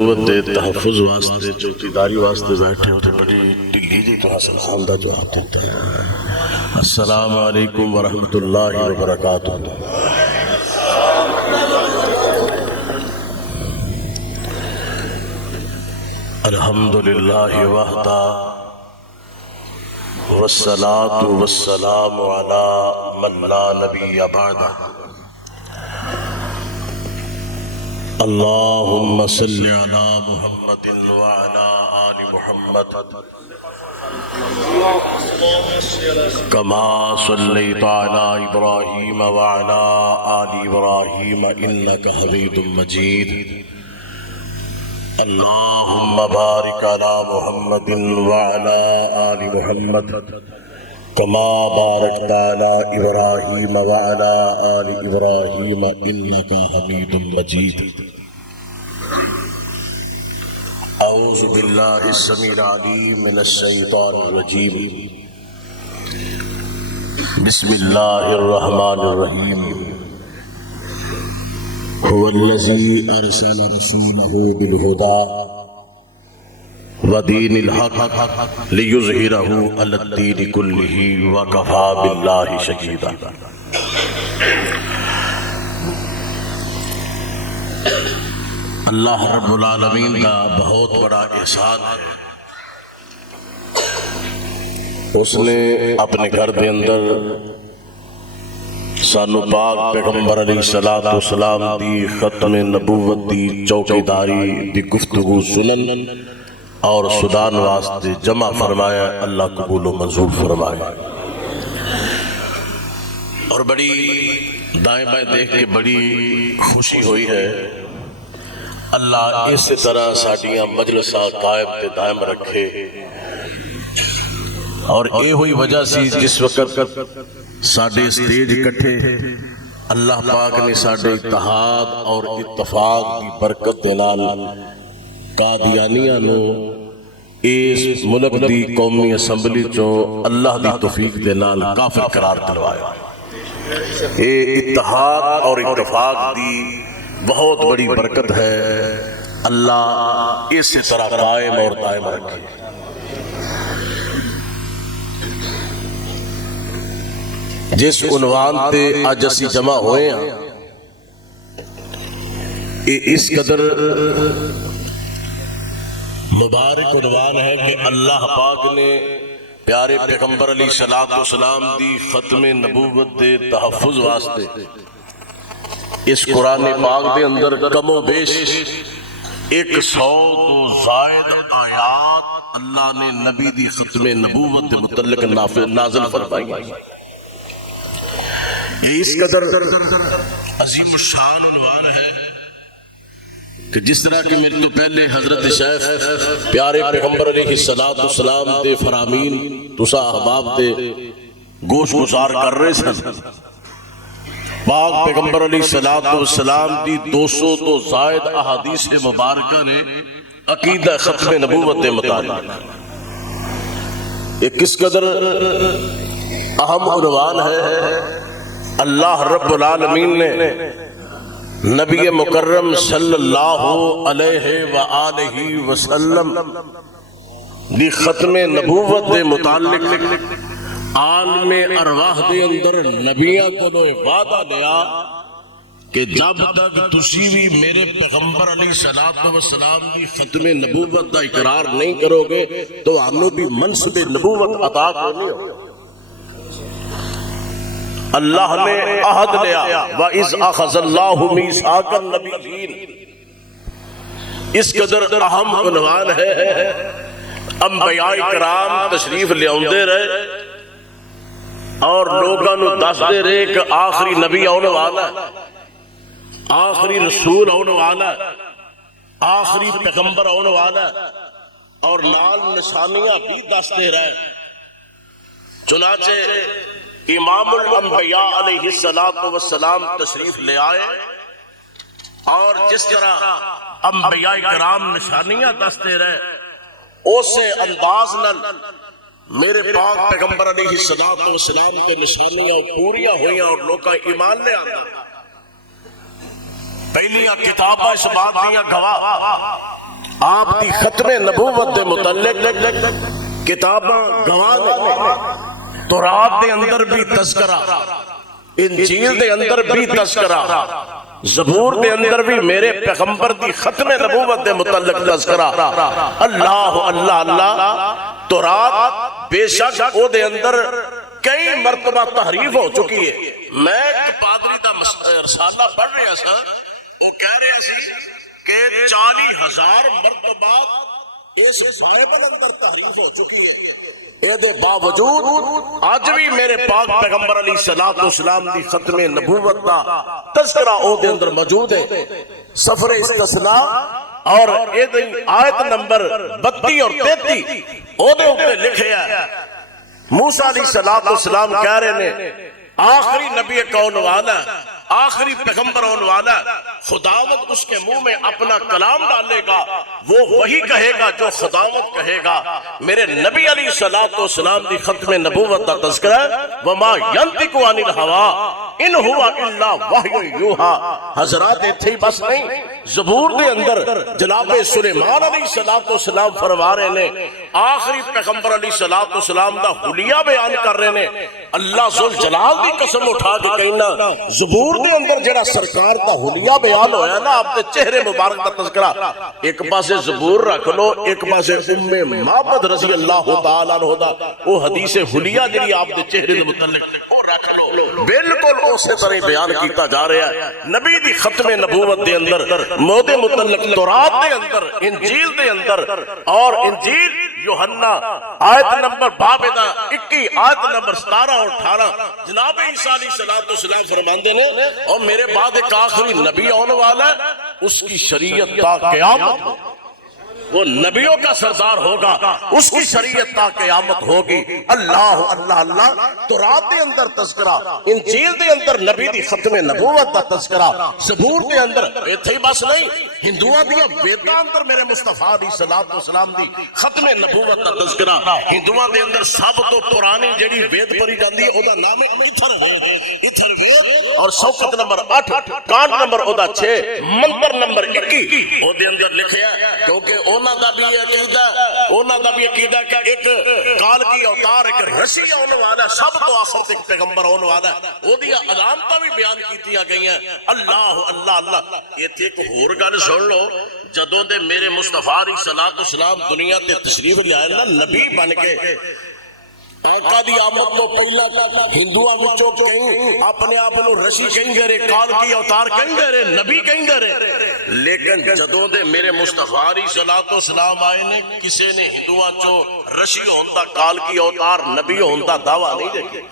تحفظ واسطے چوکیداری واسطے بیٹھے ہوتے بڑی ڈلی جی تو حسن خاندہ جو آپ دیتے ہیں۔ السلام علیکم ورحمت اللہ وبرکاتہ۔ الحمدللہ وحدہ والصلاة والسلام علی من لا نبی بعدہ۔ اللہم صلی علی محمد وعلی آل محمد کما صلیت علی ابراہیم وعلی آل ابراہیم انکا حمید مجید۔ اللہم بارک علی محمد وعلی آل محمد کما بارکت علی ابراہیم وعلی آل ابراہیم انکا حمید مجید۔ اعوذ باللہ السمیع العلیم من الشیطان الرجیم، بسم اللہ الرحمن الرحیم۔ هو الذی ارسل رسولہ بالہدی ودین الحق لیظہرہ علی الدین کلہ وکفی باللہ شہیدا۔ اللہ رب العالمین کا بہت بڑا احسان ہے، اس نے اپنے گھر دے اندر سانو پاک پیغمبر علیہ السلام دی ختم نبوت دی چوکیداری دی گفتگو سنن اور سنان واسطے جمع فرمایا۔ اللہ قبول و منظور فرمایا۔ اور بڑی دائیں بائیں دیکھ کے بڑی خوشی ہوئی ہے۔ اللہ اس طرح ساڈیاں مجلساں قائم تے دائم رکھے، اور یہ ہوئی وجہ سی جس وقت ساڈے اسٹیج کٹھے اللہ پاک نے ساڈے اتحاد اور اتفاق کی برکت دے نال قادیانیاں نو اس ملک دی قومی اسمبلی چوں اللہ دی توفیق دے نال کافر قرار دلوایا۔ یہ اتحاد اور اتفاق دی بہت بڑی برکت ہے، اللہ اس طرح قائم اور دائم رکھے۔ جس عنوان تے آج اسی جمع ہوئے ہیں، اس قدر مبارک عنوان ہے کہ اللہ پاک نے پیارے پیغمبر علیہ السلام دی ختم نبوت دے تحفظ واسطے اس قرآن پاک دے اندر کم و بیش 100 تو زائد آیات اللہ نے نبی دی ختم نبوت دے متعلق نازل فرمائی۔ یہ اس قدر عظیم الشان عنوان ہے کہ جس طرح کہ میرے تو پہلے حضرت شیخ پیارے پیغمبر علیہ السلام دے فرامین تسا احباب دے گوش گزار کر رہے سن۔ پاک پیغمبر علیہ السلام دی 200 تو زائد احادیث مبارکہ نے عقیدہ ختم نبوت دے مطابق یہ کس قدر اہم عنوان ہے۔ اللہ رب العالمین نے نبی مکرم صلی اللہ علیہ وآلہ وسلم دی ختم نبوت دے متعلق عالم ارواح دے اندر نبیاں کو وعدہ لیا کہ جب تک تسی بھی میرے پیغمبر علیہ السلام کی ختم نبوت دا اقرار نہیں کرو گے تو ہمیں بھی منصب نبوت عطا کرنی ہو۔ اللہ نے عہد لیا وَإِذْ أَخَذَ اللَّهُ مِيثَاقَ النَّبِيِّينَ۔ اس قدر اہم عنوان ہے، انبیاء کرام تشریف لے آندے رہے اور لوگاں نو دس دے رہے کہ آخری نبی آنے والا ہے، آخری رسول آنے والا ہے، آخری پیغمبر آنے والا ہے، اور نال نشانیاں بھی دس دے رہے۔ چنانچہ امام الانبیاء علیہ السلام تشریف لے آئے، اور جس طرح انبیاء کرام نشانیاں دس دے رہے اسے انداز نال میرے پاک پیغمبر علیہ السلام کے نشانیاں پوریاں ہوئیاں اور لوگاں ایمان لے آنا۔ پہلیاں کتاباں اس بات دیاں گواہ دی ختم نبوت دے متعلق کتاباں گواہ نے، تورات دے اندر بھی تذکرہ، انجیل دے اندر بھی تذکرہ، زبور دے اندر بھی میرے پیغمبر دی ختم نبوت دے متعلق تذکرہ۔ اللہ اللہ اللہ، تورات بے شک او دے اندر کئی مرتبہ تحریف ہو چکی ہے۔ میں ایک پادری دا رسالہ پڑھ رہا سا، وہ کہہ رہا سی کہ 40,000 مرتبہ اس بائبل اندر تحریف ہو چکی ہے۔ اے باوجود آج بھی میرے پاک پیغمبر علیہ الصلوۃ والسلام دی ختم نبوت دا تذکرہ او دے اندر موجود ہے۔ سفر استثناء اور اے آیت نمبر 32 اور 33 او دے اوپر لکھیا ہے، موسیٰ علیہ الصلوۃ والسلام کہہ رہے ہیں آخری نبی کون والا ہے، آخری پیغمبر ہونے والا ہے، خداوند اس کے منہ میں اپنا کلام ڈالے گا، وہ وہی کہے گا جو خداوند کہے گا۔ میرے نبی علیہ الصلوۃ والسلام دی ختم نبوت کا تذکرہ ہے، وما ینطق عن الہویٰ ان ہوا الا وحی یوحیٰ۔ حضرات اتھے ہی بس نہیں، زبور دے اندر جناب سلیمان علیہ الصلوۃ والسلام فرما رہے ہیں، آخری پیغمبر علیہ الصلوۃ والسلام دا حلیہ بیان کر رہے ہیں۔ اللہ ذوالجلال دی قسم اٹھا کے کہنا، زبور دے اندر جڑا سرکار دا حلیہ بیان ہویا نا، آپ دے چہرے مبارک دا تذکرہ، ایک پاسے زبور رکھ لو، ایک پاسے ام معبد رضی اللہ تعالیٰ عنہ دا وہ حدیث حلیہ جڑی آپ دے چہرے دے متعلق وہ رکھ لو، بالکل اسی طرح بیان کیتا جا رہا ہے۔ نبی دی ختم نبوت دے اندر موت متعلق تورات دے اندر، انجیل دے اندر، اور انجیل یوحنا آیت نمبر باب 21 آیت نمبر 17 اور 18 جناب عیسیٰ علیہ السلام فرماندے نے، اور میرے بعد ایک آخری نبی آنے والا ہے، اس کی شریعت تا قیامت، وہ نبیوں کا سردار ہوگا، اس کی شریعت تا قیامت ہوگی۔ اللہ اللہ اللہ، تورات دے اندر تذکرہ، انجیل دے اندر نبی دی ختم نبوت دا تذکرہ، زبور دے اندر ایتھے ہی بس نہیں، ہندوؤں دیا ویداں اندر میرے مصطفیٰ علیہ الصلوۃ والسلام دی ختم نبوت دا تذکرہ۔ ہندوؤں دے اندر سب تو پرانی جڑی وید پڑھی جاندی ہے او دا نام ہے اتھر وید، اتھر وید، اور سوکت نمبر 8 کانڈ نمبر او دا 6 منتر نمبر 21 او دے اندر لکھیا، کیونکہ اونا دا بھی عقیدہ کہ ایک کال کی اوتار، ایک رسی ہونے والا، سب تو آخر تک پیغمبر ہونے والا، وہ دیا علامتاں بھی بیان کیتیاں گئی ہیں۔ اللہ اللہ اللہ، یہ تھی ایک اور گل سن لو، جدوں دے میرے مصطفیٰ علیہ الصلوۃ والسلام دنیا تے تشریف لے آئے نا نبی بن کے، آقا دی آمد تو پہلا ہندوؤں وچوں کہیں اپنے آپ نو رشی کہیں گے رے، کال کی اوتار کہیں گے رے، نبی کہیں گے رے، لیکن جدوں دے میرے مصطفیٰ علیہ الصلوۃ والسلام آئے نے، کسے نے ہندوؤں چوں رشی ہوندا، کال کی اوتار، نبی ہوندا دعویٰ نہیں دیکھے۔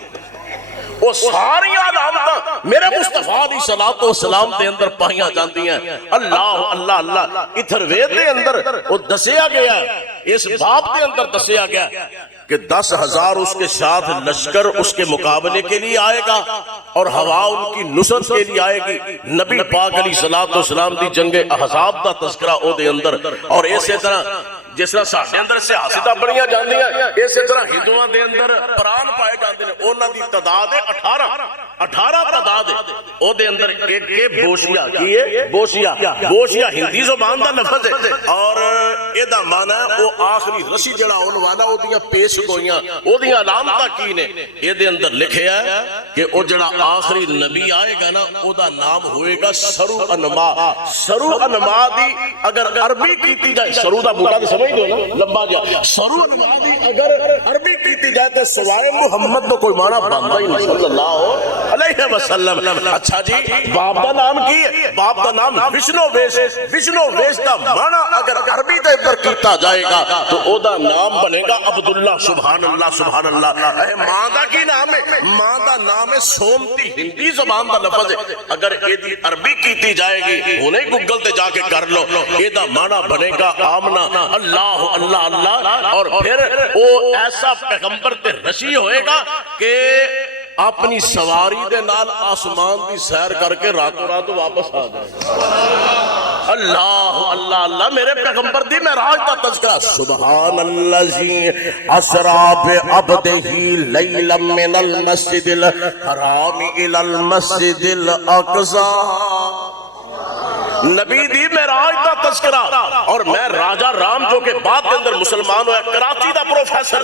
وہ ساری علامتاں میرے مصطفیٰ علیہ الصلوۃ والسلام دے اندر پائیاں جاندی ہیں۔ اللہ اللہ اللہ، اتھر وید دے اندر وہ دسیا گیا ہے، اس باب دے اندر دسیا گیا کہ 10,000 اس کے ساتھ لشکر اس کے مقابلے کے لیے آئے گا، اور ہوا ان کی نصرت کے لیے آئے گی۔ نبی پاک علیہ الصلوۃ والسلام دی جنگ احزاب دا تذکرہ او دے اندر، اور اسی طرح جس طرح ساڈے اندر سیاستاں بڑیاں جاندیاں، اسی طرح ہندوؤں دے اندر پران پائے جاندے نے، انہاں دی تعداد ہے 18 تعداد ہے او دے اندر۔ ایک بوشیا کی ہے، بوشیا ہندی زبان دا لفظ ہے، اور اے دا معنی ہے او آخری رسی جڑا ہون والا، او دیاں پیش گوئیاں، او دیاں علامتاں کی نے۔ اے دے اندر لکھیا ہے کہ او جڑا آخری نبی آئے گا نا، او دا نام ہوئے گا سرو انما۔ سرو انما دی اگر عربی کیتی جائے، سرو دا بوٹا سمجھ دو نا لمبا جا، سرو انما دی اگر عربی کیتی جائے تو سوائے محمد تو کوئی معنی بنتا ہی نہیں صلی اللہ علیہ وسلم۔ اچھا جی، باپ دا نام کی ہے؟ باپ دا نام وشنو ویش، وشنو ویش دا معنی اگر عربی دے اندر کیتا جائے گا تو او دا نام بنے گا عبداللہ۔ سبحان اللہ سبحان اللہ۔ اے ماں دا کی نام ہے؟ ماں دا نام ہے سومتی، ہندی زبان دا لفظ ہے، اگر اے دی عربی کیتی جائے گی، انہیں گوگل تے جا کے کر لو، اے دا معنی بنے گا آمنہ۔ اللہ اللہ اللہ، اور پھر وہ ایسا پیغمبر تے رشی ہوئے گا کہ اپنی سواری دے نال آسمان دی سیر کر کے راتوں رات واپس آ جائے۔ اللہ اللہ اللہ، میرے پیغمبر دی معراج کا تذکرہ۔ سبحان الذی اسریٰ بعبدہ لیلا من المسجد الحرام الی المسجد الاقصی نبی دی معراج دا تذکرہ اور میں راجہ رام جو کہ بعد کے اندر مسلمان ہویا کراچی دا پروفیسر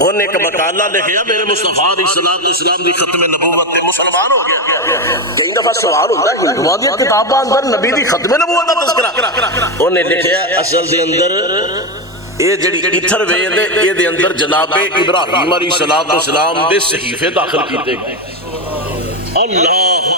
انہیں ایک مقالہ لکھیا میرے مصطفیٰ علیہ السلام دی ختم نبوت تے مسلمان ہو گیا کئی دفعہ سوال ہوتا ہے ہندوؤں دی کتاباں اندر نبی دی ختم نبوت دا تذکرہ انہیں لکھیا اصل دے اندر یہ جڑی ایتھر وید ہے یہ دے اندر جناب ابراہیم علیہ السلام دے صحیفے داخل کیتے اللہ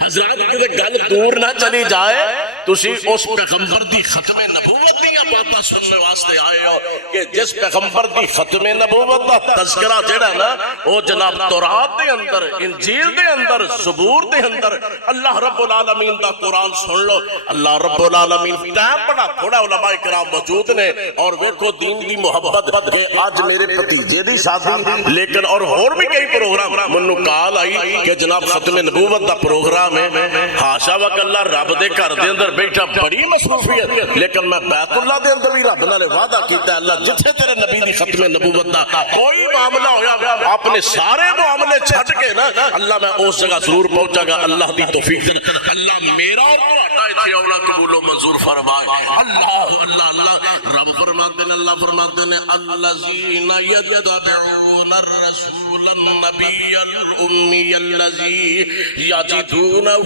حضرات کدے گل دور نہ چلی جائے تسی اس پیغمبر دی ختم نبوت دیاں باتاں سننے واسطے آئے ہو کہ جس پیغمبر دی ختم نبوت دا تذکرہ جڑا نا وہ جناب تورات دے اندر انجیل دے اندر زبور دے اندر اللہ رب العالمین دا قرآن سن لو اللہ رب العالمین ٹائم بڑا تھوڑا علماء کرام موجود نے اور ویکھو دین دی محبت کہ آج میرے بھتیجے دی شادی لیکن اور بھی کئی پروگرام منو کال آئی کہ جناب ختم نبوت دا پروگرام ہے حاشا وکلا رب دے گھر دے اندر بیٹھا بڑی مصروفیت لیکن میں بیت اللہ دے اندر بھی رب نے وعدہ کیتا ہے اللہ جتھے تیرے نبی دی ختم نبوت دا کوئی معاملہ ہویا اپنے سارے معاملے چھٹ کے نا اللہ میں اس جگہ ضرور پہنچا گا اللہ دی توفیق دے اللہ میرا اور تہاڈا ایتھے آونا قبول و منظور فرمائے اللہ اللہ اللہ رب فرماتے ہیں اللہ فرماتے ہیں الذین یتبعون الرسول النبی الأمی الذی یجدونہ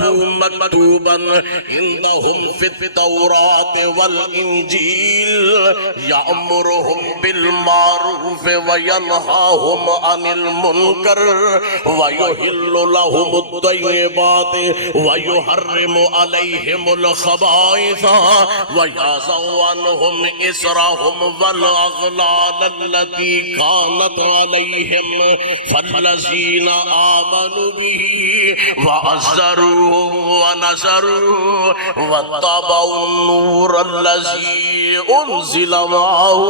مکتوبا عندهم فی التوراۃ والانجیل یأمرهم بالمعروف وینہاہم عن المنکر ویحل لهم الطیبات ویحرم علیہم الخبائث ویضع عنہم إصرهم والأغلال التي كانت عليهم فالذين آمنوا به وعزروه ونصروه واتبعوا النور الذي أنزل معه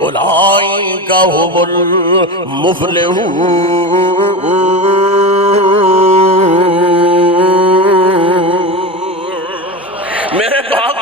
أولئك هم المفلحون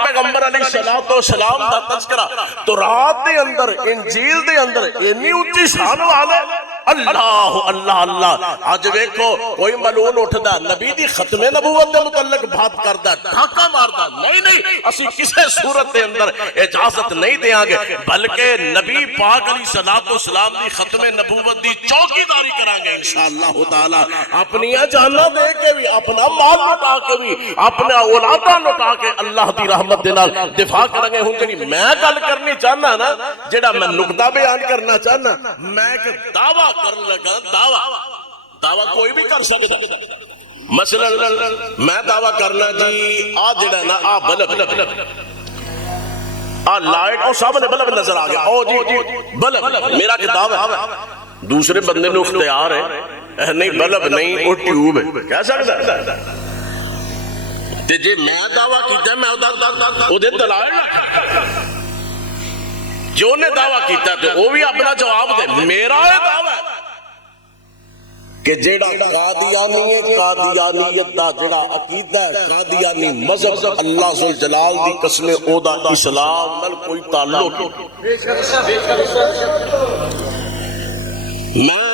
پیغمبر علیہ السلام دا تذکرہ تو رات دے اندر انجیل دے اندر اتنی اونچی شان والے اللہ اللہ اللہ آج ویکھو کوئی ملعون اٹھدا نبی دی ختم نبوت دے متعلق بات کردا ڈھاکا ماردا نہیں اسی کسے صورت دے اندر اجازت نہیں دیاں گے بلکہ نبی پاک علیہ السلام دی ختم نبوت دی چوکیداری کران گے انشاءاللہ تعالی اپنی جاناں دے کے بھی اپنا مال لٹا کے بھی اپنا اولاداں لٹا کے اللہ دی رحمت دے نال دفاع کریں گے ہوں جنہی میں گل کرنی چاہنا نا جڑا میں نقطہ بیان کرنا چاہنا میں ایک دعویٰ کر لگا دعویٰ کوئی بھی کر سکتا مثلا میں دعویٰ کرنا جی آج جڑا نا بلب لائٹ اور سامنے بلب نظر آ گیا او جی بلب میرا کتاب ہے دوسرے بندے نے اختیار ہے نہیں بلب نہیں وہ ٹیوب ہے کہہ سکتا تے جے میں دعویٰ کیتا ہے میں او دے دلائل جو نے دعویٰ کیتا ہے وہ بھی اپنا جواب دے میرا ہے دعویٰ کہ جیڑا قادیانی ہے قادیانیت دا جیڑا عقیدہ ہے قادیانی مذہب اللہ ذوالجلال دی قسم او دا اسلام نال کوئی تعلق میں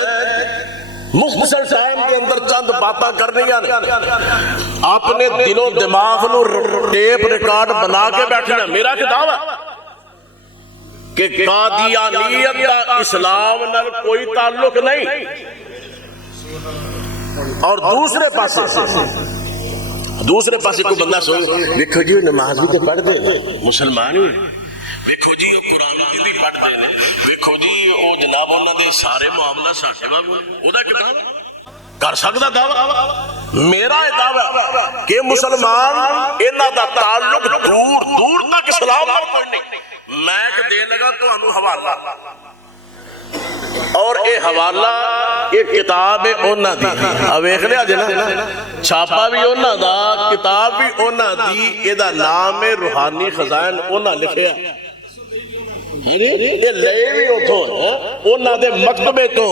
مختصر ٹائم کے اندر چند باتاں کرنی ہیں اپنے دل و دماغ نو ٹیپ ریکارڈ بنا کے بیٹھنا میرا کتاب ہے کہ قادیانیت کا اسلام نال کوئی تعلق نہیں اور دوسرے پاسے کوئی بندہ سوچ دیکھو جی نماز بھی تو پڑھ دے مسلمان ہی ویکھو جی وہ قرآن بھی پڑھ دے ویکھو جی وہ جناب انہوں نے سارے معاملہ ساٹھے واگو وہ دا کتاب کر سکتا دعویٰ میرا دعویٰ کہ مسلمان انہاں دا تعلق دور تک اسلام پر کوئی نہیں میں دے لگا تو انہوں حوالہ اور اے حوالہ ایک کتاب ہے اونا دی اویخ لیا جنا چھاپا بھی اونا دا کتاب بھی اونا دی ایدہ نام روحانی خزائن اونا لکھیا یہ لئے بھی اتھو اونا دے مکتبے تو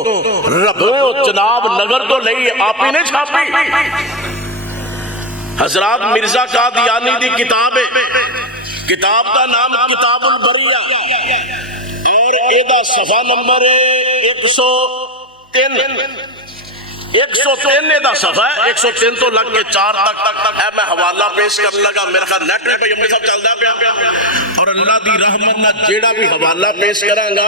ربوے و چناب نگر تو لئی آپ ہی نے چھاپی حضرات مرزا قادیانی دی کتاب ہے کتاب دا نام کتاب البریہ اور ایدہ صفحہ نمبر 103 103 دا صفحہ ہے, 103 تو لگ کے 4 تک اے میں حوالہ پیش کرنے لگا, میرا خیال نیٹ پہ یہ سب چل دا پیا, اور اللہ دی رحمت نہ جیڑا بھی حوالہ پیش کراں گا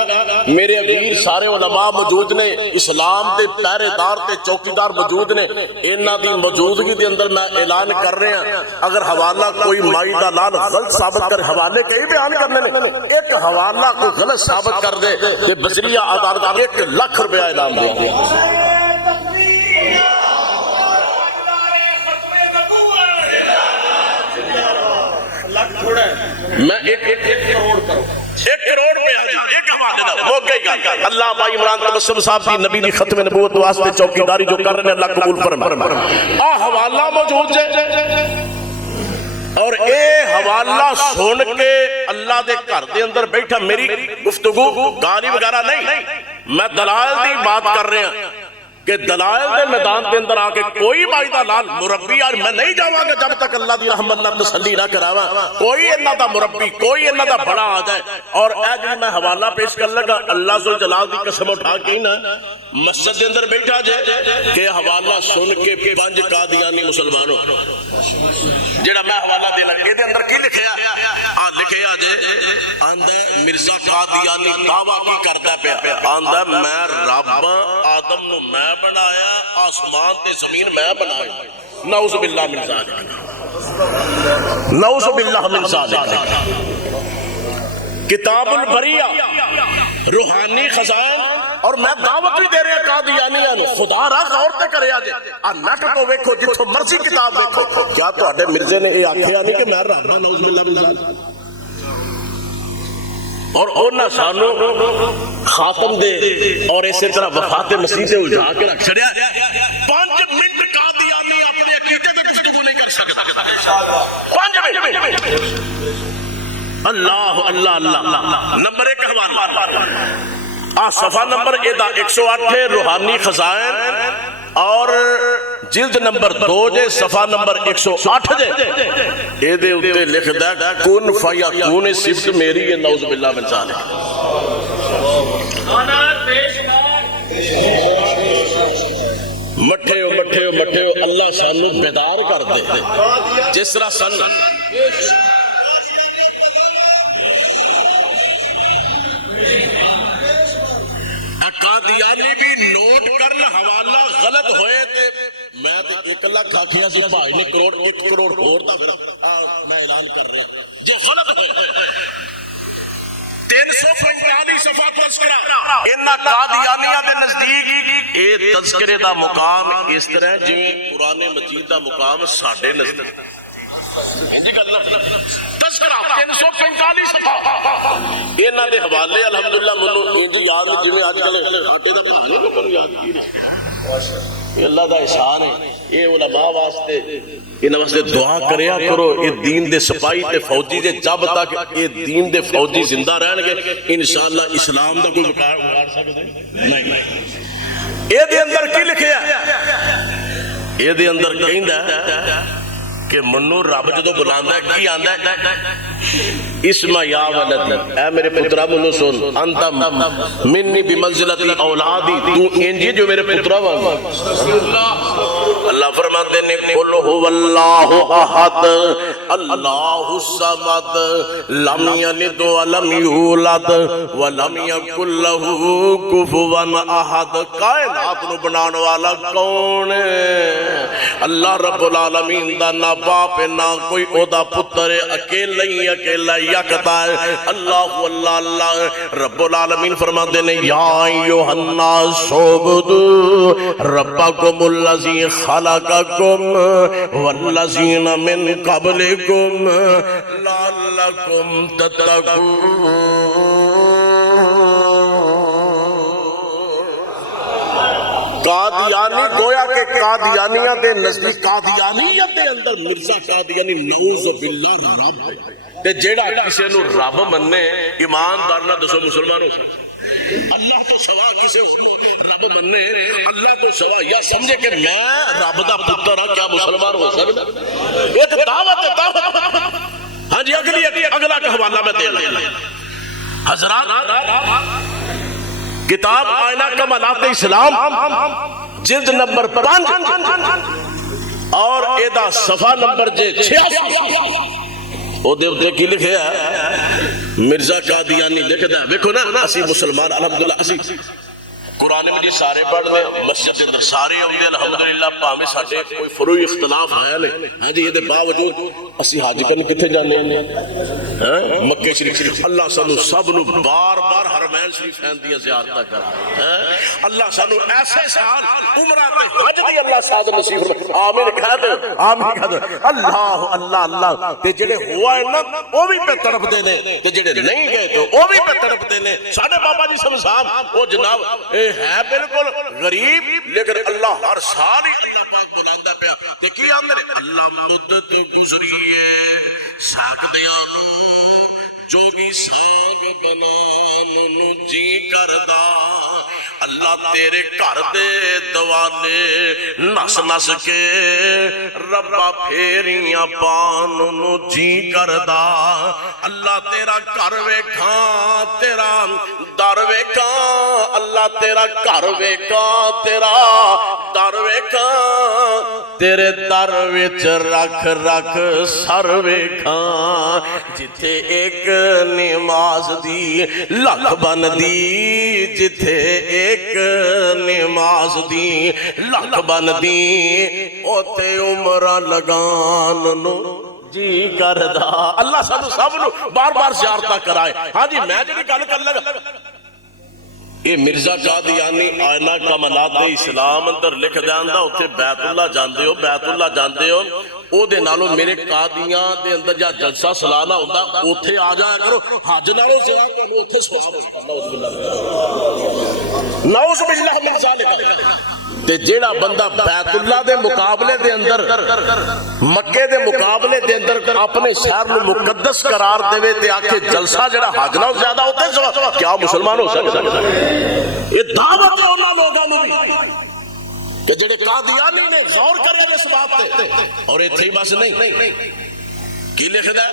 میرے امیر سارے علماء موجود نے, اسلام دے پہرے دار تے چوکیدار موجود نے, انہاں دی موجودگی دے اندر میں اعلان کر رہے ہیں اگر حوالہ کوئی مائی دا لال غلط ثابت کر, حوالے کئی بیان کرنے نے, ایک حوالہ کو غلط ثابت کر دے کہ بصریہ عدالت 1 لاکھ روپیہ انعام دے دیا. میں ایک کروڑ کروں, 1 کروڑ پہ ایک حوالے دا موقع گا. اللہ بھائی عمران تبسم صاحب کی نبی دی ختم نبوت واسطے چوکیداری جو کر رہے ہیں اللہ قبول فرمائے. حوالہ موجود ہے اور اے حوالہ سن کے اللہ دے گھر دے اندر بیٹھا, میری گفتگو گالی وغیرہ نہیں, میں دلائل دی بات کر رہے ہیں کہ دلائل دے میدان دے اندر آ کے کوئی بھائی دا لال مربی, آج میں نہیں جاواں گا جب تک اللہ دی رحمت نہ تسلی نہ کراواں, کوئی انہاں دا مربی کوئی انہاں دا بڑا آ جائے اور اے جی میں حوالہ پیش کر لگا اللہ ذو جلال دی قسم اٹھا کے نا مسجد دے اندر بیٹھا جائے کہ حوالہ سن کے 5 قادیانی مسلمانوں جڑا میں حوالہ دے لگا, دے اندر کی لکھیا لکھیا جے آندا مرزا قادیانی دعویٰ کی کردا پیا, آندا میں رب آدم نو میں بنایا, آسمان تے زمین میں بنایا. نعوذ باللہ من ذالک, نعوذ باللہ من ذالک. کتاب البریہ روحانی خزائن, اور میں دعوت بھی دے رہے ہیں قادیانیاں نے, خدا را غور تے کرے آجے نٹ تو ویکھو جتھوں مرضی کتاب ویکھو, کیا تہاڈے مرزے نے یہ آکھیا نہیں کہ میں رب ہاں؟ نعوذ باللہ من ذالک. اور انہاں سانو خاتم دے اور اسی طرح وفات مسیح سے الجھا کے رکھ چھڑیا. 5 منٹ قادیانی اپنے عقیدے تے گفتگو نہیں کر سکتا, 5 منٹ. اللہ اللہ اللہ. نمبر 1 حوالہ صفحہ نمبر 108 ہے روحانی خزائن, اور جلد نمبر 2 جے صفحہ نمبر 108 جے اے دے اتے لکھ دا کن فیکون صفت میری ہے. نعوذ باللہ من ذالک. مٹھے ہو اللہ سانو بیدار کر دے جس طرح سن قادیانی بھی نوٹ کرن حوالہ غلط ہوئے تھے. میں تے 1 لاکھ آکھیا سی بھائی نے کروڑ, 1 کروڑ اور دا پھر میں اعلان کر رہا جو غلط ہوئے 345 صفحہ تذکرہ انہاں قادیانیاں دے نزدیک اے تذکرے دا مقام اس طرح جویں قرآن مجید دا مقام ساڈے نزدیک تذکرہ 345 صفحہ انہاں دے حوالے الحمدللہ منو انج یاد جویں اج کل آٹے دا بھانے نو کرو یاد. یہ اللہ دا احسان ہے. یہ علماء واسطے انہاں واسطے دعا کریا کرو, یہ دین دے سپاہی تے فوجی دے جب تک یہ دین دے فوجی زندہ رہن گے انشاءاللہ اسلام دا کوئی وقار سکدا نہیں. اے دے اندر کی لکھیا, اے دے اندر کہندا کہ منو رب جدو بلاندا ہے کی آندا ہے اسما یا ولد, اے میرے پترا منو سن, انت منی بمنزلت اولادی, تو انجی جو میرے پترا وانگا. اللہ فرماتے نے قل هو اللہ احد اللہ الصمد لم یلد ولم یولد ولم یکن له کفوا احد. کائنات نو بنان والا کون ہے؟ اللہ رب العالمین دا نہ باپ نہ کوئی او دا پتر, اکیلا ہی اکیلا یکتا ہے. اللہ اللہ اللہ. رب العالمین فرماتے ہیں یا ایھا الناس اعبدوا ربکم الذی خلقکم والذین من قبلکم لعلکم تتقون. قادیانی گویا کہ قادیانیاں دے نزدیک قادیانیت دے اندر مرزا قادیانی نعوذ باللہ رب تے جیڑا کسے نو رب مننے ایماندار نہ دسو مسلمانوں اللہ تو سوا کسے رب مننے اللہ تو سوا یا سمجھے کہ میں رب دا پتر ہاں کیا مسلمان ہو سکتا. ایک دعوت ہے دعوت. ہاں جی اگلا کا حوالہ میں دے لیں حضرات. کتاب آئینہ کمالات اسلام جلد نمبر 5 اور ایدہ صفحہ نمبر 86 او دے اتے کی لکھے ہے مرزا قادیانی لکھے ہے دیکھو نا اسی مسلمان الحمدللہ اسی قرآن مجید سارے پڑھ لیں مسجد اندر سارے ہوندے الحمدللہ پاہمیں ساڑھے کوئی فروئی اختلاف ہے نہیں ہاں جی یہ دے باوجود اسی حاج کرنے کتھے جانے ہیں مکہ شریف اللہ سانو سب نو بار بار حرمین شریف ہیں زیارتہ کرا اللہ سانو ایسے سال عمرہ تے حج دی اللہ ساتھ نصیب فرمائے آمین کہہ دے آمین کہہ دے اللہ اللہ اللہ تے جڑے ہوا ہے نا وہ بھی پہ طرف دینے تے جڑے نہیں گئے تو وہ بھی پہ طرف دینے ساڑھے بابا جی صاحب وہ جناب ہے بالکل غریب لیکن اللہ ہر ساری اللہ پاک بلاندہ پہ تے کی آمدے اللہ مدد گزریے ساک دیانو جوگی ساگ بنانو جی کردہ اللہ تیرے کر دے دوانے نس نس کے ربا پھیریاں پانو جی کردہ اللہ تیرا کروے کھاں تیرا دروے کھاں اللہ تیرا کروے کھاں تیرا دروے کھاں تیرے دروے رکھ رکھ سروے کھاں جتھے ایک نماز دی لکھ بن دی جتھے ایک نماز دی لکھ بن دی اوتے عمرہ لگان نو جی کردہ اللہ سب نو بار بار زیارتہ کرائے ہاں جی میں جی گل کر لگا یہ مرزا قادیانی آئینہ کمالات اسلام اندر لکھ دیاندہ اتھے بیت اللہ جاندے ہو او دے نالو میرے قادیاں دے اندر جا جلسہ سلانا ہوتا اتھے آ جایا کرو حج نالے سے آئے کرو اتھے سوچ نعوذ باللہ من ذالک تے جیڑا بندہ بیت اللہ دے مقابلے دے اندر مکے دے مقابلے دے اندر اپنے شہر میں مقدس قرار دے وے تے آکھے جلسہ جیڑا حج نہ زیادہ ہوتے ہیں کیا مسلمان ہو سکتا ہے یہ دعوت ہے انہاں لوگاں نو بھی کہ جڑے قادیانی نے غور کرے اس بات تے اور یہ تھی بس نہیں کی لکھ دا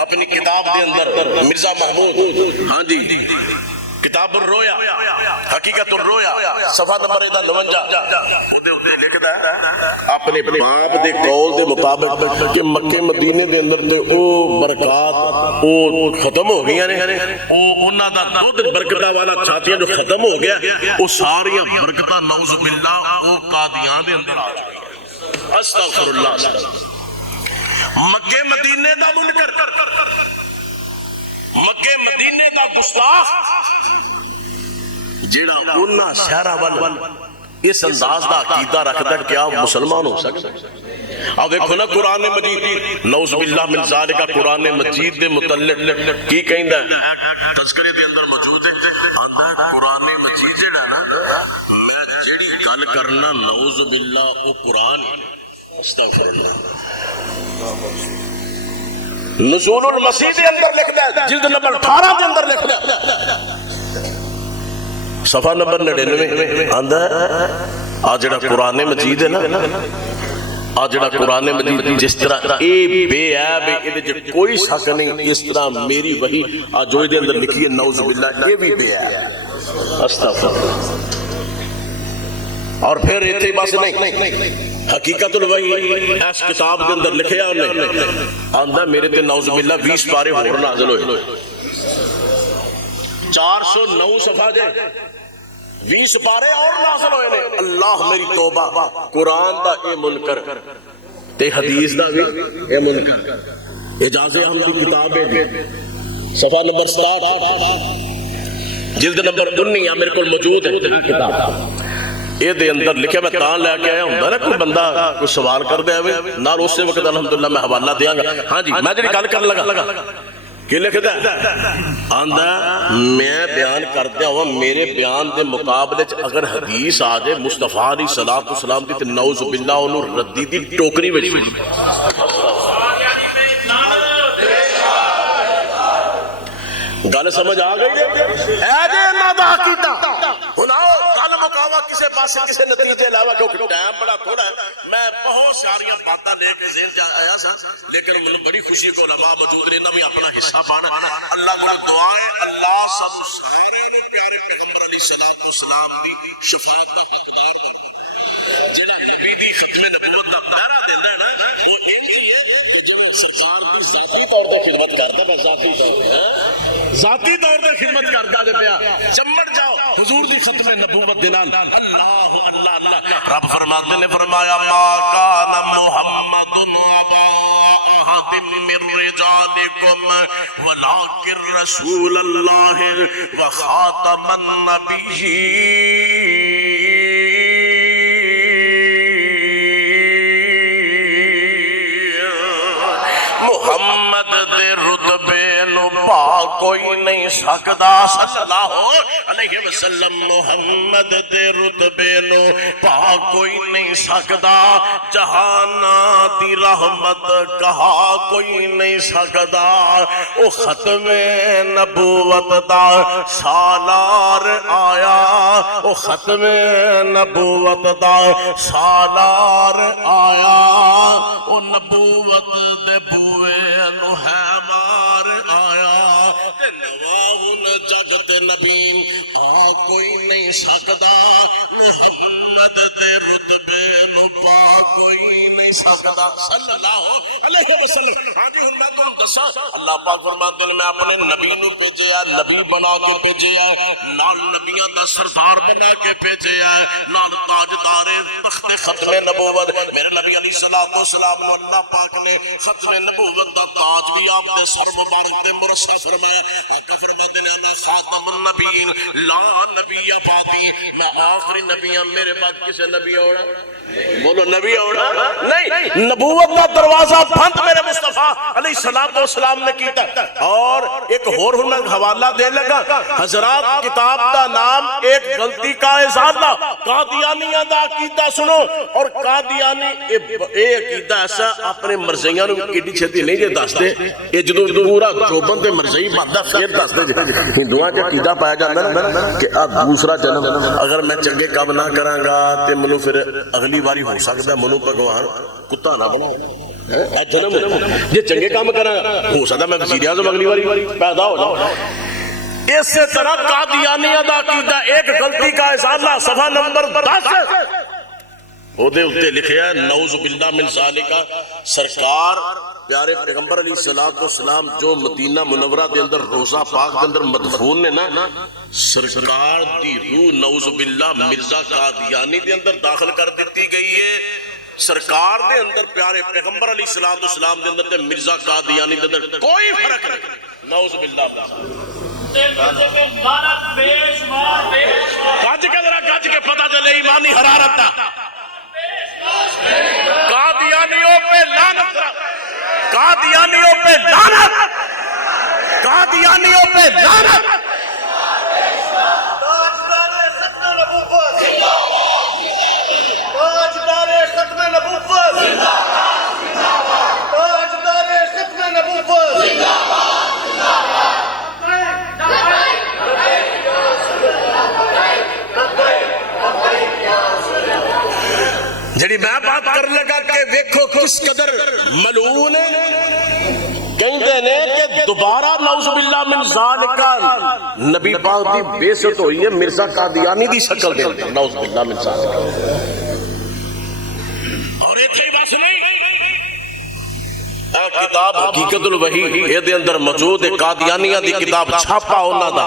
اپنی کتاب دے اندر مرزا محمود ہاں جی کتاب الرویا حقیقت الرویا صفحہ نمبر 59 دے لکھدا ہے اپنے باپ دے قول دے مطابق کہ مکے مدینے دے اندر تے او برکات او ختم ہو گئی نے او انہاں دا دودھ برکتاں والا چھاتیاں جو ختم ہو گیا او ساری برکتاں نعوذ باللہ او قادیان دے اندر آ گئی استغفر اللہ مکے مدینے دا منکر مکے مدینے دا گستاخ جیڑا انہاں شہرہ وال اس انداز دا عقیدہ رکھتا کیا مسلمان ہو سکتا اب دیکھو نا قرآن مجید نعوذ باللہ من ذالک قرآن مجید دے متعلق کی کہیں دا تذکرے دے اندر موجود ہے قرآن مجید جیڑا نا میں جیڑی گل کرنا نعوذ باللہ او قرآن استغفر اللہ نزول المسیح دے اندر لکھ دے جلد نمبر 18 دے اندر لکھ دے صفحہ نمبر 99 آندہ ہے آج جڑا قرآن مجید ہے نا آج جڑا قرآن مجید جس طرح اے بے عیب ہے جو کوئی شک نہیں اس طرح میری وحی آج جو دے اندر لکھی ہے نعوذ باللہ یہ بھی بے عیب استغفر اور پھر اتنی بس نہیں حقیقت الوحی اس کتاب کے اندر لکھے آندہ میرے تے نعوذ باللہ 20 پارے اور نازل ہوئے 409 صفحہ جے 20 پارے اور نازل ہوئے نے اللہ میری توبہ قرآن دا اے منکر تے حدیث دا بھی اے منکر اجازت احمد کی کتاب ہے صفحہ نمبر 67 جلد نمبر 19 میرے کو موجود ہے کتاب یہ دے اندر لکھے میں تاں لے کے آیا ہوں نا کوئی بندہ کوئی سوال کر دے ہوئے نال اس وقت الحمدللہ میں حوالہ دیاں گا ہاں جی میں جڑی گل کر لگا کہ لکھدا آندا میں بیان کردا ہوں میرے بیان دے مقابلے چ اگر حدیث آ جائے مصطفیٰ علیہ الصلوۃ والسلام دی تے نعوذ باللہ انہوں ردی دی ٹوکری وچ گل سمجھ آ گئی اے جے انہاں دا عقیدہ ہن آؤ گل مکاو جاوا کسی پاسے کسی نتیجے علاوہ، کیونکہ ٹائم بڑا تھوڑا ہے. میں بہت ساری باتاں لے کے ذہن چ آیا سا، لیکن مجھے بڑی خوشی کو علماء موجود نے، انہاں بھی اپنا حصہ پانا. اللہ کو دعائیں اللہ سب سارے پیارے پیغمبر علیہ الصلوۃ والسلام دی شفاعت کا حقدار بن. جڑا نبی دی ختم نبوت دا پہرا دیندا ہے نا، وہ انج ہی ہے کہ جو سرکار دی ذاتی طور تے خدمت کردا ہے، ذاتی طور تے ذاتی طور تے خدمت کردا ہے پیا. چمڑ جاؤ حضور دی ختم نبوت دے نال. اللہ اللہ اللہ رب فرماتے نے فرمایا ما کان محمد ابا احد من رجالکم ولکن رسول اللہ وخاتم محمد دے رتبے نو پا کوئی نہیں سکدا صلی اللہ علیہ وسلم. محمد دے رتبے نو پا کوئی نہیں سکدا، جہانا دی رحمت کہا کوئی نہیں سکدا. او ختم نبوت دا سالار آیا، او ختم نبوت دا سالار آیا. او نبوت دے بوئے نو ہے مار آیا، تے نواہن جگت نبین آ کوئی نہیں سکدا. محمد دے رتبے نو پا کوئی نہیں سکدا صلی اللہ علیہ وسلم. ہاں جی میں تم دسا، اللہ پاک فرماتے ہیں میں اپنے نبی نو بھیجیا، نبی بنا کے بھیجیا، نال نبیاں دا سردار بنا کے بھیجیا، نال تاجدار تخت ختم نبوت. میرے نبی علیہ الصلوۃ والسلام نو اللہ پاک نے ختم نبوت دا تاج بھی آپ دے سر مبارک تے مرصع فرمایا. آقا فرماتے ہیں انا خاتم النبیین لا نبی بعدی، میں آخری نبی ہوں، میرے بعد کسے نبی ہونا؟ بولو نبی ہونا نہیں. نبوت دا دروازہ بند میرے مصطفیٰ علیہ الصلوۃ والسلام نے کیتا. اور ایک اور ہنر حوالہ دے لگا حضرات، کتاب دا نام ایک غلطی کا ازالہ، قادیانیاں دا عقیدہ سنو. اور قادیانی اے عقیدہ ایسا اپنے مرزیاں نو کیڈی چھتی نہیں جے دس دے، اے جدو پورا جوبن تے مرزئی بندا پھر دس دے. ہندوؤں چ عقیدہ پایا جاندا کہ اب دوسرا جنم اگر میں چنگے کام نہ کراں گا تے منو پھر اگلی باری ہو سکدا ہے منو بھگوان کتا نہ بناؤ. جنم جے چنگے کام کراں ہو سکدا میں وزیر اعظم اگلی باری پیدا ہو جاؤں. اسی طرح قادیانیہ دا عقیدہ ایک غلطی کا ازالہ صفحہ نمبر 10 او دے اتے لکھیا ہے نعوذ باللہ من ذالک. سرکار پیارے پیغمبر علیہ الصلوۃ والسلام جو مدینہ منورہ دے اندر روضہ پاک دے اندر مدفون نے نا، سرکار دی روح نعوذ باللہ مرزا قادیانی دے اندر داخل کر دیتی گئی ہے. سرکار دے اندر پیارے پیغمبر علیہ الصلوۃ والسلام دے اندر تے مرزا قادیانی دے اندر کوئی فرق نہیں. نعوذ باللہ. گج کے ذرا گج کے پتہ چلے ایمانی حرارت دا. قادیانیوں پہ لعنت، قادیانیوں پہ لعنت، قادیانیوں پہ لعنت. تاجدار ختم نبوت، تاجدار ختم نبوت، تاجدار ختم نبوت. جڑی میں بات کر لگا کہ دیکھو کس قدر ملعون ہے. کہتے ہیں کہ دوبارہ نعوذ باللہ من ذالک نبی پاک دی بے ست ہوئی ہے مرزا قادیانی دی شکل دے اندر. نعوذ باللہ من ذالک. اور ایتھے ہی بس نہیں، کتاب حقیقت الوحی اے دے اندر موجود ہے. قادیانیہ دی کتاب چھاپا انہاں دا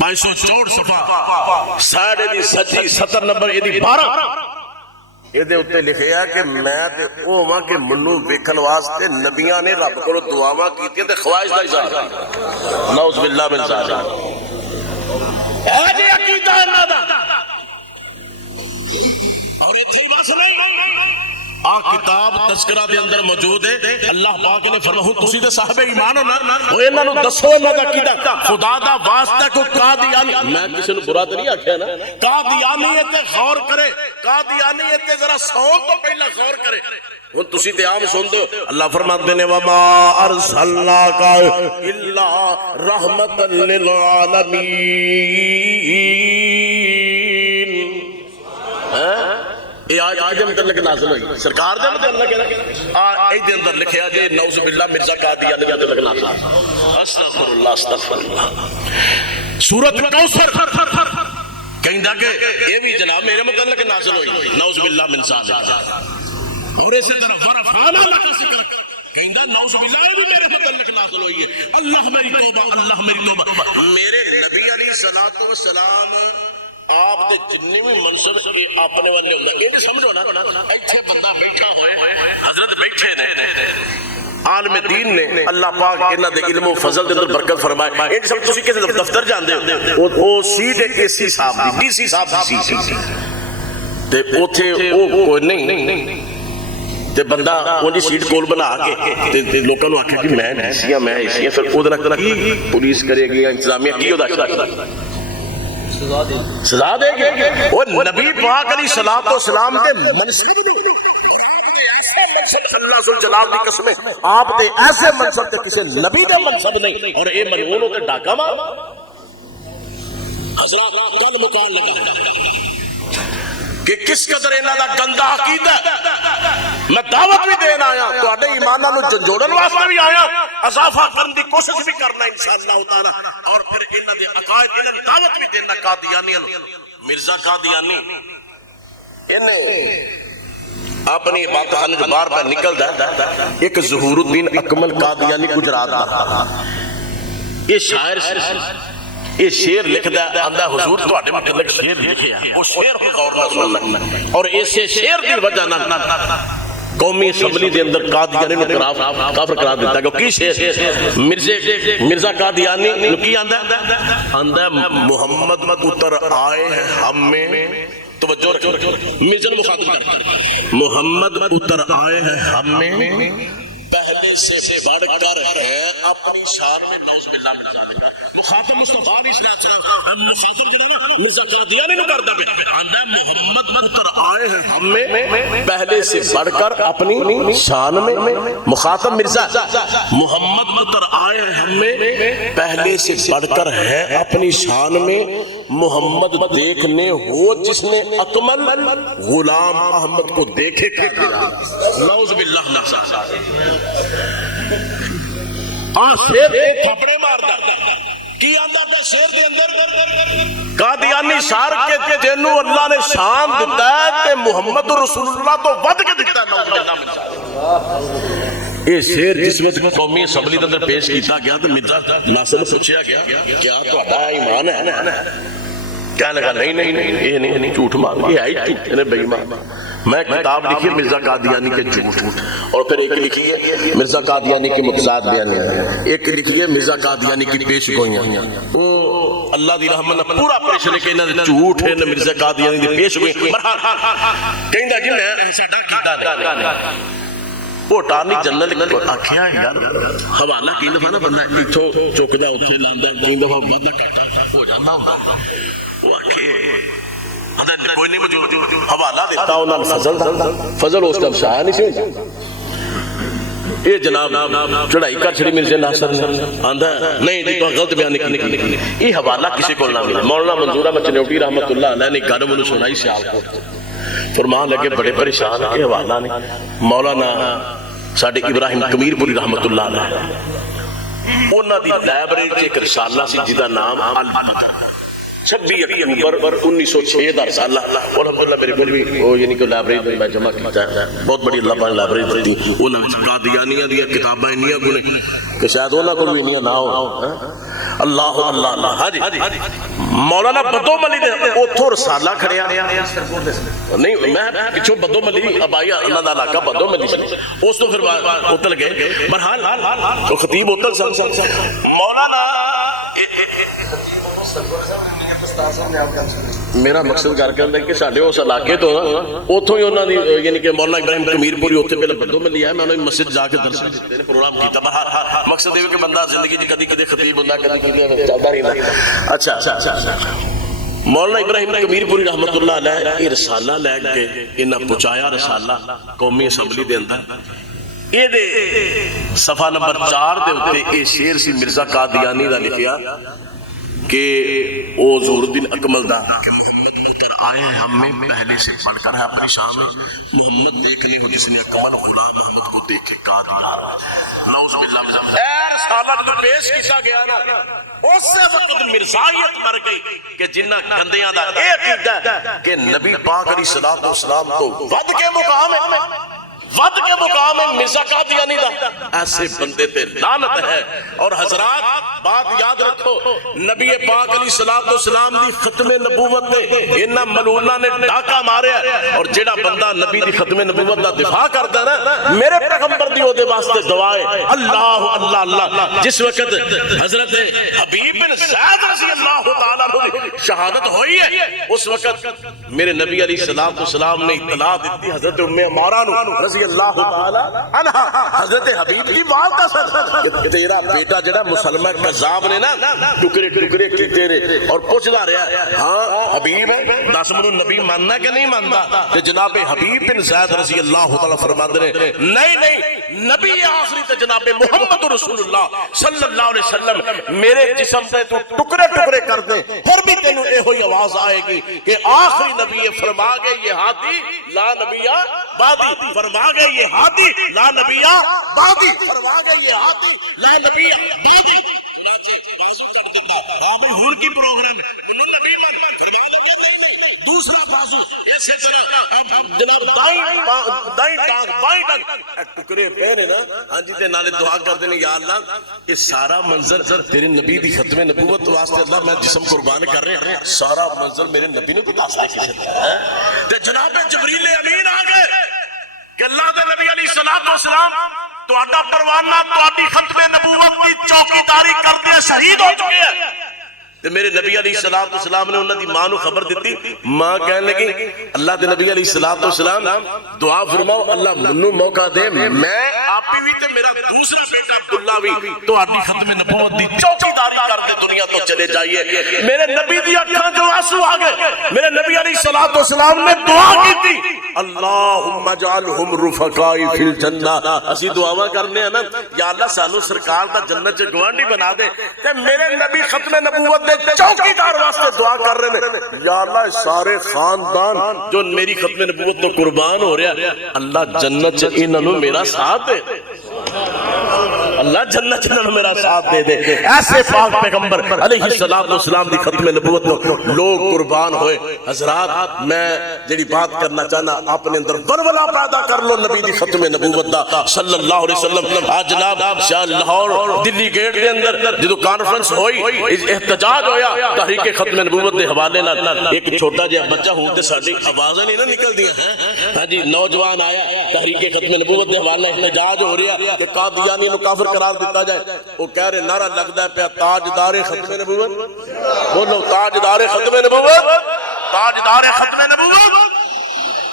564 صفحہ ساڑھے دی سچی 70 نمبر یہ دی 12 یہ دے اتے لکھیا کہ میں تے اوہاں کہ منو ویکھن واسطے نبیاں نے رب کو دعاواں کیتی تے خواہش دا اظہار. نعوذ باللہ من ذالک. اے جی عقیدہ انہاں دا. اور ایتھے ہی بس نہیں، کتاب تذکرہ دے اندر موجود ہے. اللہ پاک نے فرمایا تسی تے صاحب ایمان ہو نا، او انہاں نو دسو انہاں دا کیدا خدا دا واسطہ کو قادیانی. میں کسی نو برا تے نہیں آکھیا نا، قادیانی تے غور کرے، قادیانی تے ذرا سون تو پہلا غور کرے. ہن تسی تے عام سن دو. اللہ فرماتے نے وما ارسلناک الا رحمتا للعالمین. یہ آج کے متعلق نازل ہوئی سرکار دے متعلق اے دے اندر لکھیا جے نعوذ باللہ مرزا قادیانی دے متعلق نازل استغفر اللہ استغفر اللہ سورۃ کوثر کہندا کہ یہ بھی جناب میرے متعلق نازل ہوئی نعوذ باللہ من ذالک اور اسی طرح فرفانا کہندا نعوذ باللہ بھی میرے متعلق نازل ہوئی ہے اللہ میری توبہ اللہ میری توبہ میرے نبی علیہ الصلوۃ والسلام آپ دے جننے بھی منصب اپنے والے ہوتا ہے یہ سمجھو نا ایتھے بندہ بیٹھا ہوئے حضرت بیٹھے نے عالم دین نے اللہ پاک انہاں دے علم و فضل دے اندر برکت فرمائے یہ سب تسی کسے دفتر جاندے ہو او سیٹ ایک اے سی صاحب دی ڈی سی صاحب دی سی تے اوتھے او کوئی نہیں تے بندہ اونی سیٹ کول بنا کے تے لوکاں نوں آکھے کہ میں ایسیاں پھر او دا کی پولیس کرے گی انتظامیہ کی او دا سزا دے گی وہ نبی پاک علیہ الصلوۃ والسلام کے منصب دے اللہ ذو الجلال کی قسم آپ دے ایسے منصب تے کسی نبی دے منصب نہیں اور اے ملعون تے ڈاکا ماں حضرات کل مکان لگا کہ کس قدر انہاں دا گندا عقیدہ میں دعوت بھی دینا آیا تو اڈے ایماناں نوں جنجوڑن واسطے بھی آیا اضافہ کرنے دی کوشش بھی کرنا انشاءاللہ تعالی اور پھر انہاں دے عقائد انہاں دی دعوت بھی دینا قادیانیاں مرزا قادیانی انہیں اپنی بات خانے جو بار بار نکلدا ایک ظہور الدین اکمل قادیانی گجرات دا یہ شاعر یہ شعر لکھدا ہے آندا حضور تواڈے متعلق شعر لکھیا او شعر غور نال سننا اور اسے شعر دی وجہ نال قومی اسمبلی دے اندر قادیانی نوں کافر قرار دیتا گیا کی شعر مرزا قادیانی نوں کی آندا محمد اتر آئے ہیں ہم میں توجہ رکھو مرزا نوں مخاطب کر محمد اتر آئے ہیں ہم میں پہلے سے بڑھ کر ہے اپنی شان میں نعوذ باللہ من ذالک مخاطب مصطفیٰ علیہ السلام مخاطب جو ہے نا مرزا قادیانی نوں کردا پیا آندا محمد اتر آئے ہیں ہم میں پہلے سے بڑھ کر اپنی شان میں مخاطب مرزا محمد اتر آئے ہیں ہم میں پہلے سے بڑھ کر ہے اپنی شان میں محمد دیکھنے ہو جس نے اکمل غلام احمد کو دیکھے نعوذ باللہ من ذالک شیر ایک تھپڑے مار دا کی آندا پہ شیر دے اندر قادیانی شار کے جنوں اللہ نے شان دیتا ہے کہ محمد رسول اللہ تو ود کے دیتا ہے نعوذ باللہ من ذالک یہ شیر جس میں قومی اسمبلی دے اندر پیش کیتا گیا تو مرزا ناصر نے پوچھا گیا کیا تہاڈا ایمان ہے کہنے لگا نہیں یہ نہیں جھوٹ مار یہ آئی جھوٹ نے بے ایمان میں کتاب لکھی مرزا قادیانی کے جھوٹ اور پھر ایک لکھی ہے مرزا قادیانی کی متضاد بیانیاں ایک لکھی ہے مرزا قادیانی کی پیش گوئیاں اللہ دی رحمت نے پورا پیش لے کے انہاں دے جھوٹ ہے مرزا قادیانی دی پیش گوئی کہندا جی میں ساڈا کیتا نہیں وہ ٹانی جنرل کو آکھیا یار حوالہ کیندا تھا نا بندہ ایتھوں چکدا اوتھے لاندا کیندا ودا کٹا ہو جاندا ہوندا وہ آکھے کوئی نہیں مجھے حوالہ دیتا انہاں فضل اس کا شاہ نہیں سی ہوتا یہ جناب چڑھائی کر چھڑی مرزا ناصر نے آندا نہیں جی تو غلط بیان کی یہ حوالہ کسی کو نہ ملا مولانا منظور احمد چنوٹی رحمت اللہ علیہ نے گل انہوں سنائی سیالکوٹ فرمان لگے بڑے پریشان کے حوالہ نے مولانا ساڈے ابراہیم کمیر پوری رحمت اللہ علیہ انہاں دی لائبریری ایک رسالہ سی جدا نام البدر 26 اکتوبر 1906 دا رسالہ الحمدللہ میرے کو بھی وہ یعنی کہ لائبریری میں جمع کیتا ہے بہت بڑی اللہ پاک لائبریری تھی انہاں وچ قادیانیاں دی کتاباں انیاں کو کہ شاید انہاں کو بھی انیاں نہ ہو اللہ اللہ اللہ ہاں جی مولانا بدو ملی نے اوتھوں رسالہ کھڑیا نہیں میں پیچھے بدو ملی ابایا اللہ دا علاقہ بدو ملی اس تو پھر اوتل گئے بہرحال وہ خطیب اوتل مولانا میرا مقصد کر کے کہ ساڈے اس علاقے تو اوتھوں ہی انہاں دی یعنی کہ مولانا ابراہیم کمیر پوری اوتھے پہلے بدو میں لیا ہے میں انہاں دی مسجد جا کے درس دینے پروگرام کیتا باہر مقصد یہ کہ بندہ زندگی وچ کدی کدی خطیب ہوندا کدی کدی چلدا رہندا اچھا مولانا ابراہیم کمیر پوری رحمت اللہ علیہ یہ رسالہ لے کے انہاں پہنچایا رسالہ قومی اسمبلی دے اندر یہ دے صفحہ نمبر 4 دے اوتے یہ شعر سی مرزا قادیانی دا لکھیا کہ او ظہور الدین اکمل دا کہ محمد پر آئے ہم میں پہلے سے پڑھ کر ہے اپنے سامنے محمد دیکھ لی ہو جس نے کون غلام محمد کو دیکھ کے کہا نعوذ باللہ سالہ جو پیش کیتا گیا نا اس سے وقت مرزائیت مر گئی کہ جنہ گندیاں دا اے عقیدہ کہ نبی پاک علیہ السلام تو ود کے مقام ہے مرزا قادیانی دا ایسے بندے تے لعنت ہے. اور حضرات بات یاد رکھو نبی پاک علیہ السلام دی ختم نبوت دے انہاں ملونا نے ڈاکا ماریا اور جیڑا بندہ نبی دی ختم نبوت دا دفاع کردا نا میرے پیغمبر دی اودے واسطے دعا ہے اللہ اللہ اللہ. جس وقت حضرت حبیب بن زید رضی اللہ تعالی عنہ کی شہادت ہوئی ہے اس وقت میرے نبی علیہ السلام نے اطلاع دیتی حضرت ام عمارہ رضی اللہ تعالی عنہ حضرت حبیب کی والدہ سر تیرا بیٹا جڑا مسلمہ کذاب نے نا ٹکڑے ٹکڑے کی تیرے اور پوچھدا رہا ہاں حبیب ہے دس منو نبی ماننا کہ نہیں مانتا کہ جناب حبیب بن زید رضی اللہ تعالی فرماتے ہیں نہیں نبی آخری تے جناب محمد رسول اللہ صلی اللہ علیہ وسلم میرے جسم سے تو ٹکڑے ٹکڑے کر دے پھر بھی تینوں اے ہوئی آواز آئے گی کہ آخری نبی فرما گئے یہ ہاتھی لا نبیہ بادی فرما گئے یہ ہاتھی لا نبیہ بادی فرما گئے یہ ہاتھی لا نبیہ بادی ہون کی پروگرام ہے انہوں نبی فرما دے دوسرا بازو ایسے طرح جناب دائیں ٹانگ بائیں ٹانگ ٹکڑے پہنے نا ہاں جی تے نالے دعا کر دینے یا اللہ یہ سارا منظر تیرے نبی دی ختم نبوت واسطے اللہ میں جسم قربان کر رہے ہیں سارا منظر میرے نبی نے بتا سکے کسی تے جناب جبریل امین آ گئے کہ اللہ دے نبی علیہ السلام تو آڈا پروانہ تو آڈی ختم نبوت کی چوکیداری کر دیا شہید ہو چکے ہیں. میرے نبی علیہ السلام نے انہوں دی ماں نو خبر دیتی ماں کہنے لگی اللہ دے نبی علیہ السلام دعا فرماؤ اللہ منو موقع دے میں آپ بھی تے میرا دوسرا بیٹا عبداللہ بھی تو آڈی ختم نبوت دی چوکیداری کر دے دنیا تو چلے جائیے. میرے نبی دی اکھاں جو آنسو آ گئے میرے نبی علیہ السلام نے دعا کی تھی اللہم اجعلہم رفقائی فی الجنہ. اسی دعاواں کرنے ہیں نا یا اللہ سانو سرکار دا جنت چ گوانڈی بنا دے تے میرے نبی ختم نبوت دے چوکیدار واسطے دعا کر رہے ہیں یا اللہ سارے خاندان جو میری ختم نبوت تو قربان ہو رہا ہے اللہ جنت چ انہاں میرا ساتھ دے اللہ جنت چ میرا ساتھ دے دے. ایسے پاک پیغمبر علیہ السلام دی ختم نبوت تو لوگ قربان ہوئے. حضرات میں جڑی بات کرنا چاہنا اپنے اندر ولولہ پیدا کر لو نبی دی ختم نبوت دا صلی اللہ علیہ وسلم. آج جناب شاہ لاہور دلی گیٹ دے اندر جدو کانفرنس ہوئی احتجاج ہویا تحریک ختم نبوت دے حوالے نال ایک چھوٹا جہا بچہ ہوں تے ساڈی آوازاں نہیں نہ نکلدیاں ہاں جی نوجوان آیا تحریک ختم نبوت دے حوالے احتجاج ہو رہا کہ قادیانی نو کافر قرار دیتا جائے. وہ کہہ رہے نعرہ لگدا ہے پیا تاجدار ختم نبوت بولو تاجدار ختم نبوت تاجدار ختم نبوت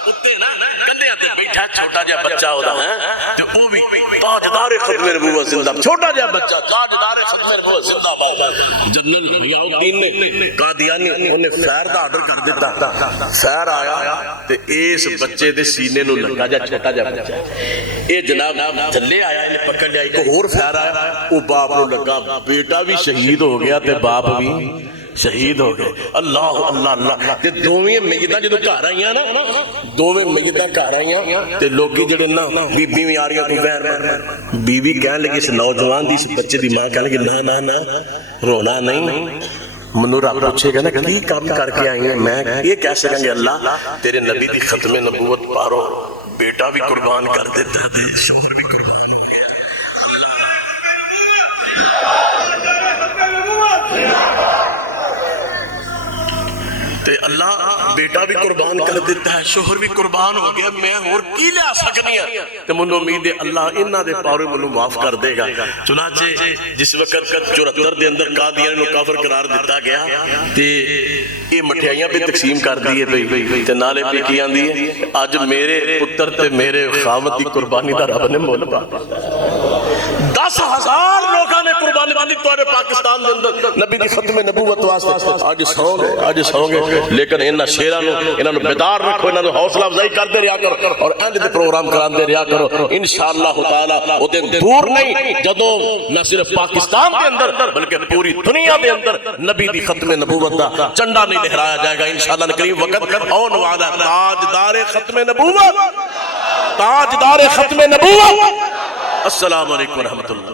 کتے نا کندے تے بیٹھا چھوٹا جہا بچہ ہودا ہے تے او بھی تاجدار ختم نبوت زندہ چھوٹا جہا بچہ تاجدار ختم نبوت زندہ باد. جنرل ضیاء الدین نے قادیانی انہیں فیر دا آرڈر کر دیتا فیر آیا تے اس بچے دے سینے نو لگا جا چھوٹا جہا بچہ اے جناب تھلے آیا انہیں پکڑ لیا ایک اور فیر آیا او باپ نو لگا بیٹا بھی شہید ہو گیا تے باپ بھی شہید ہو گئے. اللہ اللہ اللہ تے دوویں میتاں جدوں گھر آئیاں نا دوویں میتاں گھر آئیاں تے لوکی جڑے نا بی بھی آ رہی کوئی بہر بی کہنے لگی اس نوجوان دی اس بچے دی ماں کہنے لگی نہ رونا نہیں منو رب پوچھے گا نا کی کام کر کے آئی ہیں میں یہ کہہ سکیں گے اللہ تیرے نبی دی ختم نبوت پارو بیٹا بھی قربان کر دیتا ہے شوہر بھی قربان ہو گیا تے اللہ بیٹا بھی قربان کر دیتا ہے شوہر بھی قربان ہو گیا میں اور کی لے آ سکنی ہے تے منو امید ہے اللہ انہاں دے پاورے منو معاف کر دے گا. چنانچہ جس وقت 74 دے اندر قادیانی نو کافر قرار دیتا گیا تے یہ مٹھائیاں بھی تقسیم کر دیے پئی تے نالے پہ کی آندی ہے اج میرے پتر تے میرے خاوند دی قربانی دا رب نے مول پا 10,000 لوگاں نے قربانی نوجوان والی توڑے پاکستان دے اندر نبی دی ختم نبوت واسطے آج سو گے لیکن انہاں شیرانو انہاں بیدار رکھو انہاں حوصلہ افزائی کردے رہیا کرو اور اینڈ دے پروگرام کراندے رہیا کرو انشاءاللہ تعالی او دن دور نہیں جدوں نہ صرف پاکستان دے اندر بلکہ پوری دنیا دے اندر نبی دی ختم نبوت دا چنڈا نہیں لہرایا جائے گا انشاءاللہ کریم وقت اون والا تاجدار ختم نبوت تاجدار ختم نبوت السلام علیکم ورحمۃ اللہ